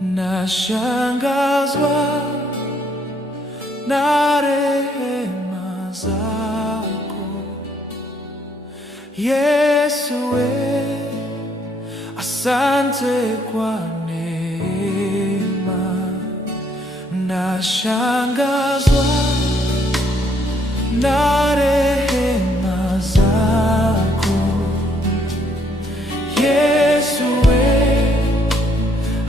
Nashangazwa na rehema zako Yesu, asante kwa neema. Nashangazwa na rehema zako Yesu,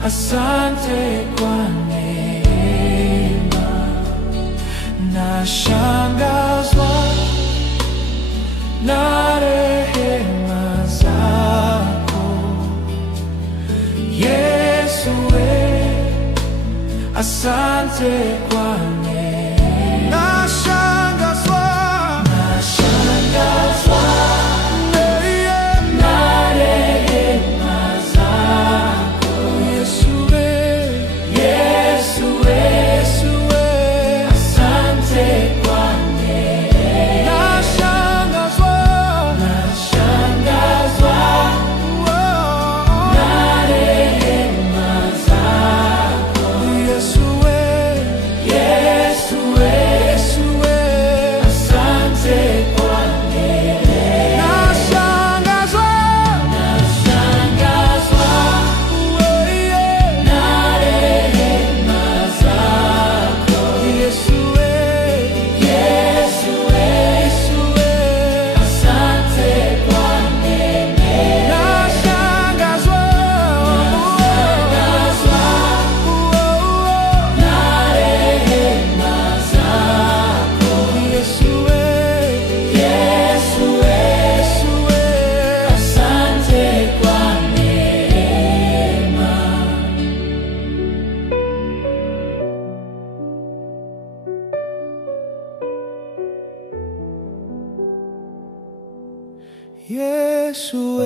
asante kwa neema. Nashangazwa na rehema zako Yesu, asante kwa neema. Nashangazwa Yesu,